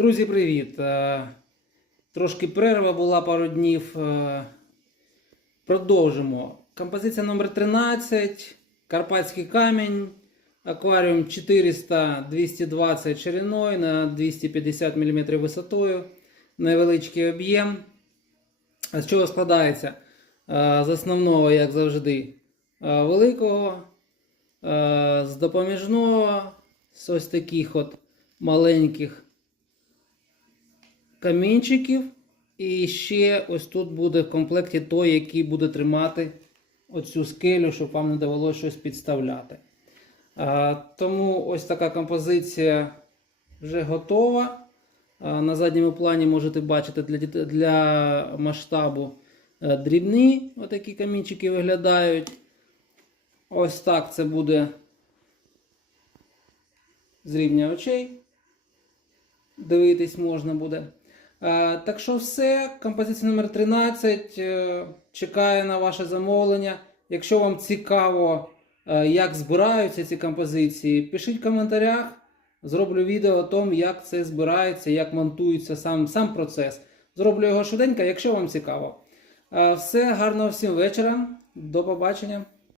Друзі, привіт! Е, Трошки перерва була пару днів. Е, Продовжимо. Композиція номер 13. Карпатський камінь. Акваріум 400-220 шириною на 250 мм висотою. Невеличкий об'єм. З чого складається? Е, З основного, як завжди, великого, з допоміжного, з ось таких от маленьких камінчиків. І ще ось тут буде в комплекті той, який буде тримати оцю скелю, щоб вам не довелося щось підставляти. А, тому ось така композиція вже готова. А, на задньому плані можете бачити для, для масштабу е, дрібні отакі камінчики виглядають. Ось так це буде з рівня очей дивитись можна буде. Е, Так що все, композиція номер 13 е, чекає на ваше замовлення. Якщо вам цікаво, е, як збираються ці композиції, пишіть в коментарях. Зроблю відео о тому, як це збирається, як монтується сам, сам процес. Зроблю його швиденько, якщо вам цікаво. Все, гарного всім вечора. До побачення.